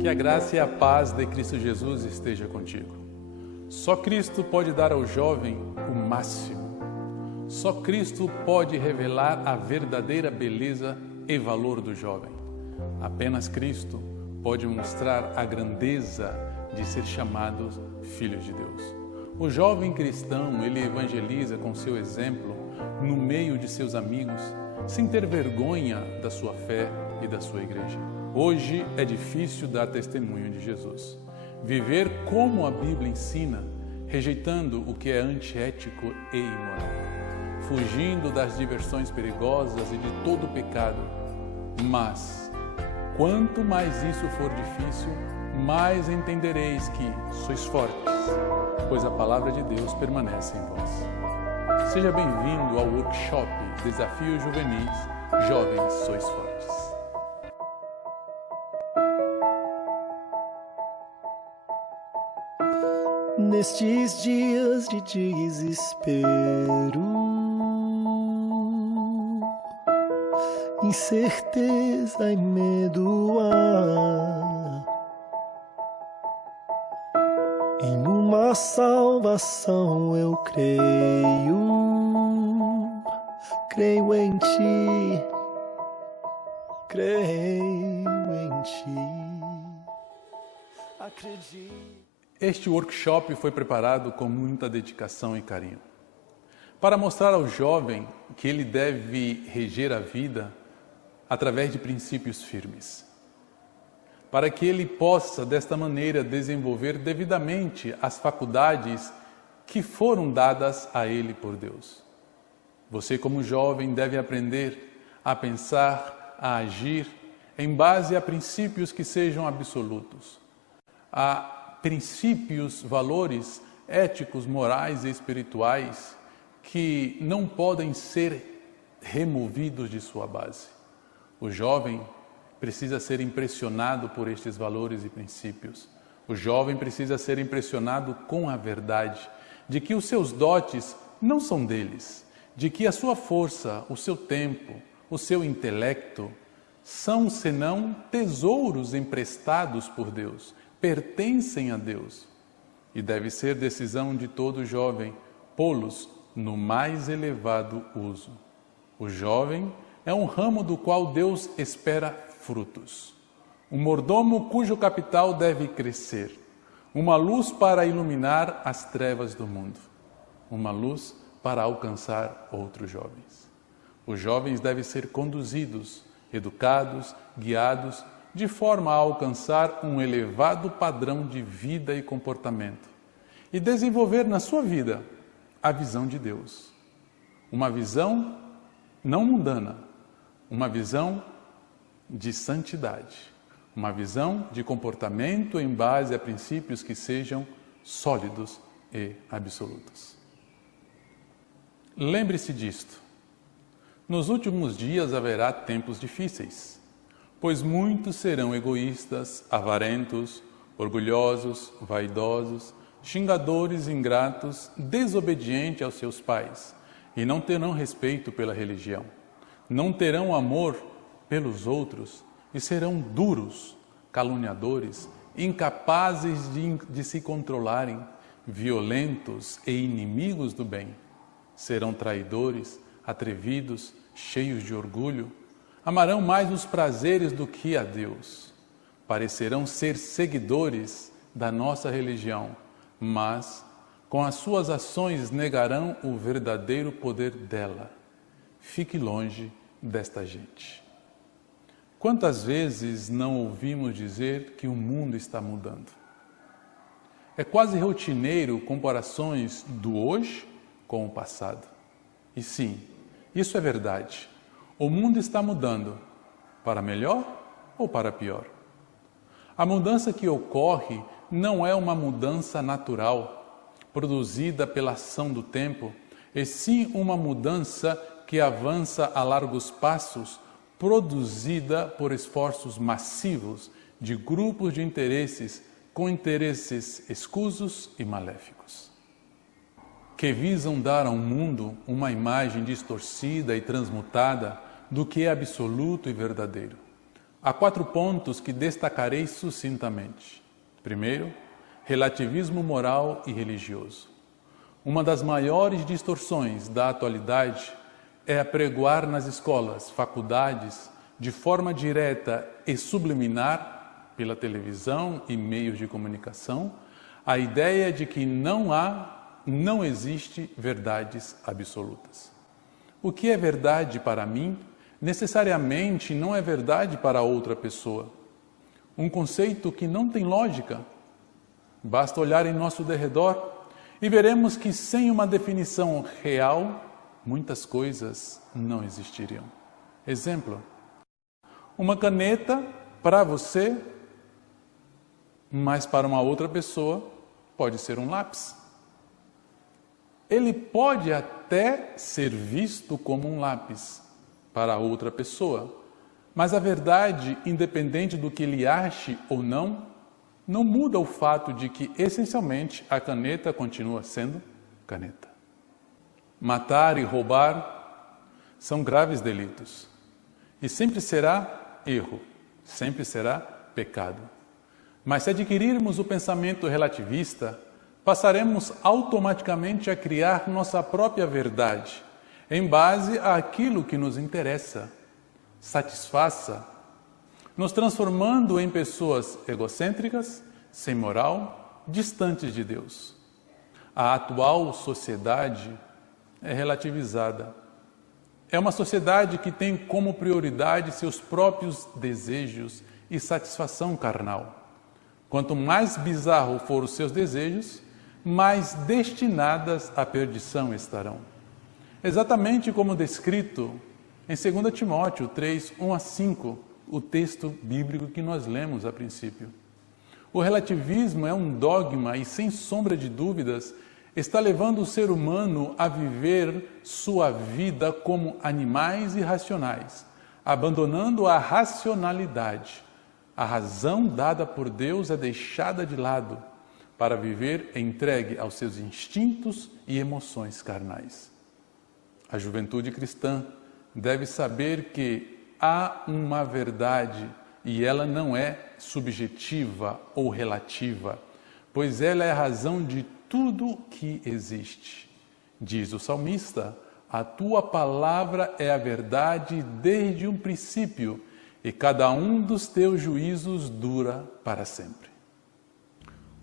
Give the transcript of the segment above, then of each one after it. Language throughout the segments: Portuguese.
Que a graça e a paz de Cristo Jesus esteja contigo. Só Cristo pode dar ao jovem o máximo. Só Cristo pode revelar a verdadeira beleza e valor do jovem. Apenas Cristo pode mostrar a grandeza de ser chamado filho de Deus. O jovem cristão, ele evangeliza com seu exemplo no meio de seus amigos, sem ter vergonha da sua fé e da sua igreja. Hoje é difícil dar testemunho de Jesus. Viver como a Bíblia ensina, rejeitando o que é antiético e imoral, fugindo das diversões perigosas e de todo o pecado. Mas, quanto mais isso for difícil, mais entendereis que sois fortes, pois a palavra de Deus permanece em vós. Seja bem-vindo ao workshop Desafios Juvenis Jovens Sois Fortes. Nestes dias de desespero, incerteza e medo há, em uma salvação eu creio em ti, acredito. Este workshop foi preparado com muita dedicação e carinho, para mostrar ao jovem que ele deve reger a vida através de princípios firmes, para que ele possa, desta maneira, desenvolver devidamente as faculdades que foram dadas a ele por Deus. Você, como jovem, deve aprender a pensar, a agir em base a princípios que sejam absolutos, a princípios, valores éticos, morais e espirituais que não podem ser removidos de sua base. O jovem precisa ser impressionado por estes valores e princípios. O jovem precisa ser impressionado com a verdade de que os seus dotes não são deles, de que a sua força, o seu tempo, o seu intelecto são senão tesouros emprestados por Deus, pertencem a Deus, e deve ser decisão de todo jovem pô-los no mais elevado uso. O jovem é um ramo do qual Deus espera frutos. Um mordomo cujo capital deve crescer, uma luz para iluminar as trevas do mundo, uma luz para alcançar outros jovens. Os jovens devem ser conduzidos, educados, guiados, de forma a alcançar um elevado padrão de vida e comportamento e desenvolver na sua vida a visão de Deus. Uma visão não mundana, uma visão de santidade, uma visão de comportamento em base a princípios que sejam sólidos e absolutos. Lembre-se disto. Nos últimos dias haverá tempos difíceis, pois muitos serão egoístas, avarentos, orgulhosos, vaidosos, xingadores, ingratos, desobedientes aos seus pais, e não terão respeito pela religião, não terão amor pelos outros e serão duros, caluniadores, incapazes de se controlarem, violentos e inimigos do bem. Serão traidores, atrevidos, cheios de orgulho, amarão mais os prazeres do que a Deus. Parecerão ser seguidores da nossa religião, mas com as suas ações negarão o verdadeiro poder dela. Fique longe desta gente. Quantas vezes não ouvimos dizer que o mundo está mudando? É quase rotineiro comparações do hoje com o passado. E sim, isso é verdade. O mundo está mudando, para melhor ou para pior. A mudança que ocorre não é uma mudança natural, produzida pela ação do tempo, e sim uma mudança que avança a largos passos, produzida por esforços massivos de grupos de interesses com interesses escusos e maléficos, que visam dar ao mundo uma imagem distorcida e transmutada do que é absoluto e verdadeiro. Há 4 pontos que destacarei sucintamente. Primeiro, relativismo moral e religioso. Uma das maiores distorções da atualidade é apregoar nas escolas, faculdades, de forma direta e subliminar, pela televisão e meios de comunicação, a ideia de que não existe verdades absolutas. O que é verdade para mim, necessariamente não é verdade para outra pessoa. Um conceito que não tem lógica. Basta olhar em nosso derredor e veremos que sem uma definição real, muitas coisas não existiriam. Exemplo: uma caneta para você, mas para uma outra pessoa pode ser um lápis. Ele pode até ser visto como um lápis para outra pessoa, mas a verdade, independente do que ele ache ou não muda o fato de que, essencialmente, a caneta continua sendo caneta. Matar e roubar são graves delitos. E sempre será erro, sempre será pecado. Mas se adquirirmos o pensamento relativista, passaremos automaticamente a criar nossa própria verdade, em base àquilo que nos interessa, satisfaça, nos transformando em pessoas egocêntricas, sem moral, distantes de Deus. A atual sociedade é relativizada. É uma sociedade que tem como prioridade seus próprios desejos e satisfação carnal. Quanto mais bizarro for os seus desejos, mais destinadas à perdição estarão. Exatamente como descrito em 2 Timóteo 3, 1-5, o texto bíblico que nós lemos a princípio. O relativismo é um dogma e, sem sombra de dúvidas, está levando o ser humano a viver sua vida como animais irracionais, abandonando a racionalidade. A razão dada por Deus é deixada de lado para viver entregue aos seus instintos e emoções carnais. A juventude cristã deve saber que há uma verdade e ela não é subjetiva ou relativa, pois ela é a razão de tudo que existe. Diz o salmista: a tua palavra é a verdade desde um princípio, e cada um dos teus juízos dura para sempre.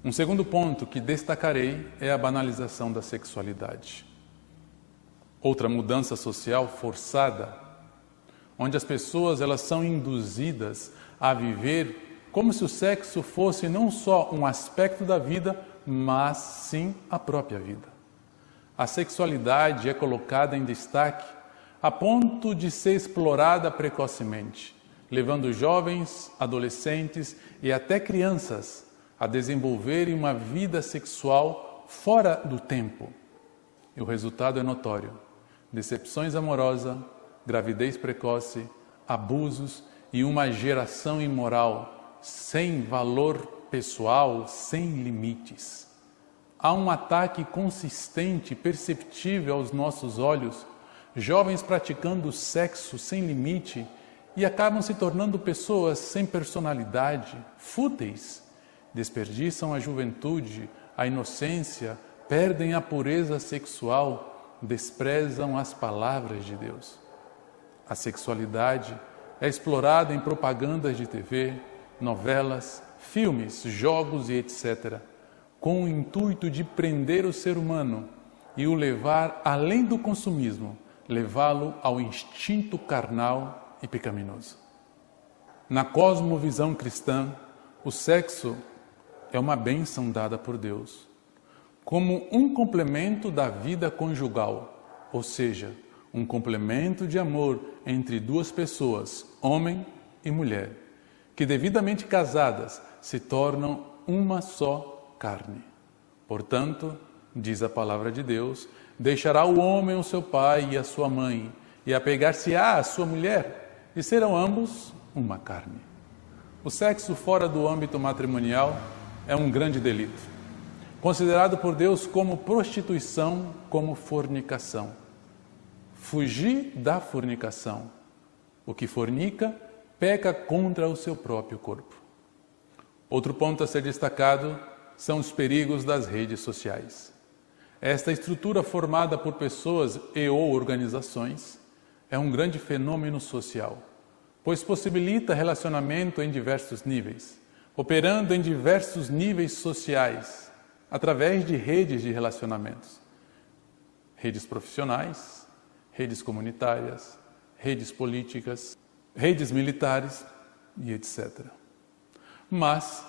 Um segundo ponto que destacarei é a banalização da sexualidade. Outra mudança social forçada, onde as pessoas elas são induzidas a viver como se o sexo fosse não só um aspecto da vida, mas sim a própria vida. A sexualidade é colocada em destaque a ponto de ser explorada precocemente, levando jovens, adolescentes e até crianças a desenvolverem uma vida sexual fora do tempo. E o resultado é notório: decepções amorosas, gravidez precoce, abusos e uma geração imoral, sem valor pessoal, sem limites. Há um ataque consistente, perceptível aos nossos olhos, jovens praticando sexo sem limite e acabam se tornando pessoas sem personalidade, fúteis, desperdiçam a juventude, a inocência, perdem a pureza sexual, desprezam as palavras de Deus. A sexualidade é explorada em propagandas de TV, novelas, filmes, jogos e etc., com o intuito de prender o ser humano e o levar além do consumismo, levá-lo ao instinto carnal e pecaminoso. Na cosmovisão cristã, o sexo é uma bênção dada por Deus, como um complemento da vida conjugal, ou seja, um complemento de amor entre duas pessoas, homem e mulher, que devidamente casadas se tornam uma só carne. Portanto, diz a palavra de Deus, deixará o homem o seu pai e a sua mãe, e apegar-se-á à sua mulher, e serão ambos uma carne. O sexo fora do âmbito matrimonial é um grande delito, considerado por Deus como prostituição, como fornicação. Fugir da fornicação. O que fornica peca contra o seu próprio corpo. Outro ponto a ser destacado são os perigos das redes sociais. Esta estrutura formada por pessoas e ou organizações é um grande fenômeno social, pois possibilita relacionamento em diversos níveis, operando em diversos níveis sociais, através de redes de relacionamentos. Redes profissionais, redes comunitárias, redes políticas, redes militares e etc. Mas,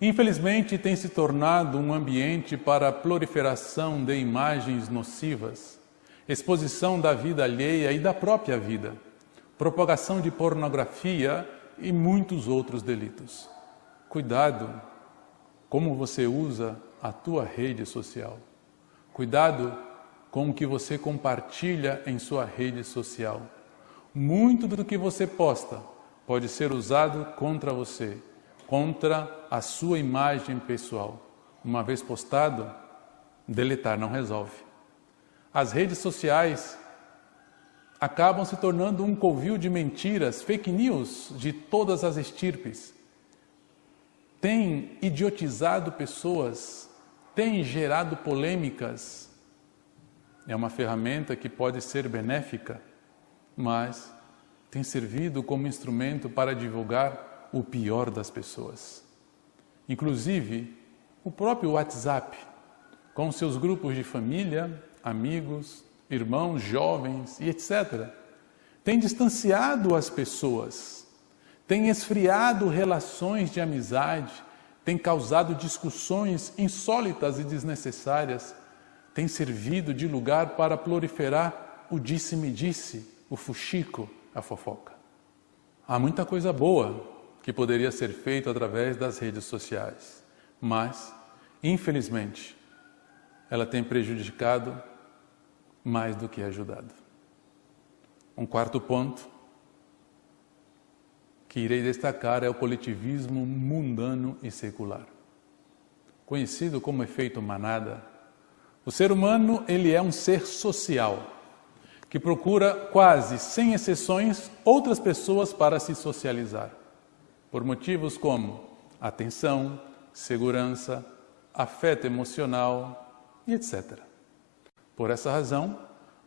infelizmente, tem se tornado um ambiente para a proliferação de imagens nocivas, exposição da vida alheia e da própria vida, propagação de pornografia e muitos outros delitos. Cuidado como você usa a tua rede social. Cuidado com o que você compartilha em sua rede social. Muito do que você posta pode ser usado contra você, contra a sua imagem pessoal. Uma vez postado, deletar não resolve. As redes sociais acabam se tornando um covil de mentiras, fake news de todas as estirpes. Tem idiotizado pessoas, tem gerado polêmicas. É uma ferramenta que pode ser benéfica, mas tem servido como instrumento para divulgar o pior das pessoas. Inclusive, o próprio WhatsApp, com seus grupos de família, amigos, irmãos, jovens e etc., tem distanciado as pessoas, tem esfriado relações de amizade, tem causado discussões insólitas e desnecessárias, tem servido de lugar para proliferar o disse-me-disse, o fuxico, a fofoca. Há muita coisa boa que poderia ser feita através das redes sociais, mas, infelizmente, ela tem prejudicado mais do que ajudado. Um quarto ponto que irei destacar é o coletivismo mundano e secular. Conhecido como efeito manada, o ser humano ele é um ser social, que procura quase, sem exceções, outras pessoas para se socializar, por motivos como atenção, segurança, afeto emocional e etc. Por essa razão,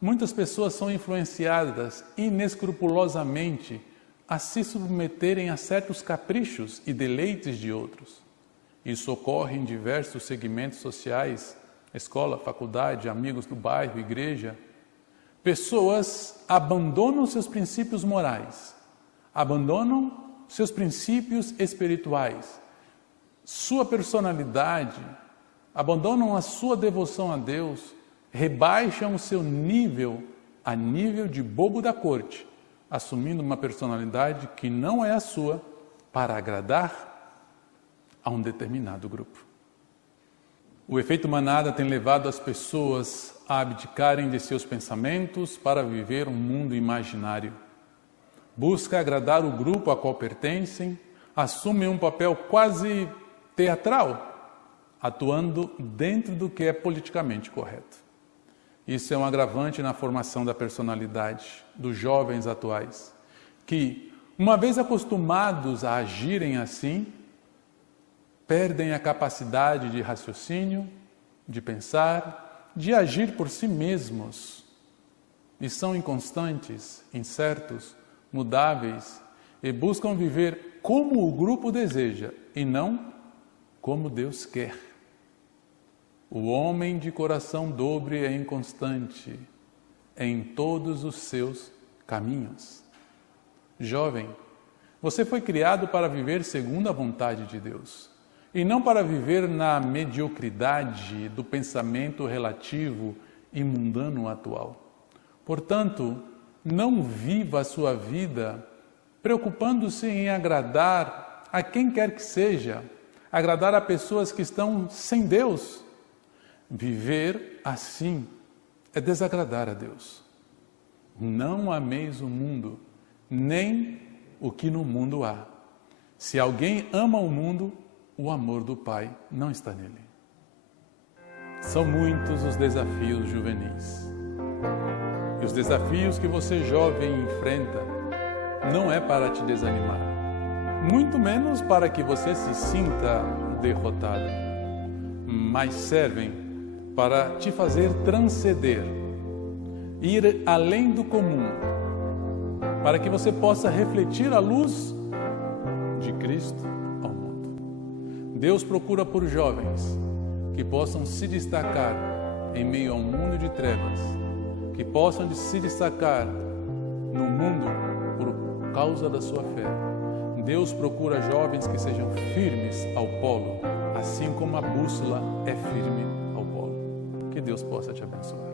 muitas pessoas são influenciadas inescrupulosamente a se submeterem a certos caprichos e deleites de outros. Isso ocorre em diversos segmentos sociais, escola, faculdade, amigos do bairro, igreja. Pessoas abandonam seus princípios morais, abandonam seus princípios espirituais, sua personalidade, abandonam a sua devoção a Deus, rebaixam o seu nível a nível de bobo da corte, assumindo uma personalidade que não é a sua para agradar a um determinado grupo. O efeito manada tem levado as pessoas a abdicarem de seus pensamentos para viver um mundo imaginário. Busca agradar o grupo a qual pertencem, assumem um papel quase teatral, atuando dentro do que é politicamente correto. Isso é um agravante na formação da personalidade dos jovens atuais, que, uma vez acostumados a agirem assim, perdem a capacidade de raciocínio, de pensar, de agir por si mesmos, e são inconstantes, incertos, mudáveis, e buscam viver como o grupo deseja e não como Deus quer. O homem de coração dobre é inconstante em todos os seus caminhos. Jovem, você foi criado para viver segundo a vontade de Deus e não para viver na mediocridade do pensamento relativo e mundano atual. Portanto, não viva a sua vida preocupando-se em agradar a quem quer que seja, agradar a pessoas que estão sem Deus. Viver assim é desagradar a Deus. Não ameis o mundo, nem o que no mundo há. Se alguém ama o mundo, o amor do Pai não está nele. São muitos os desafios juvenis. E os desafios que você jovem enfrenta não é para te desanimar, muito menos para que você se sinta derrotado, mas servem para te fazer transcender, ir além do comum, para que você possa refletir a luz de Cristo ao mundo. Deus procura por jovens que possam se destacar em meio a um mundo de trevas, que possam se destacar no mundo por causa da sua fé. Deus procura jovens que sejam firmes ao polo, assim como a bússola é firme ao polo. Que Deus possa te abençoar.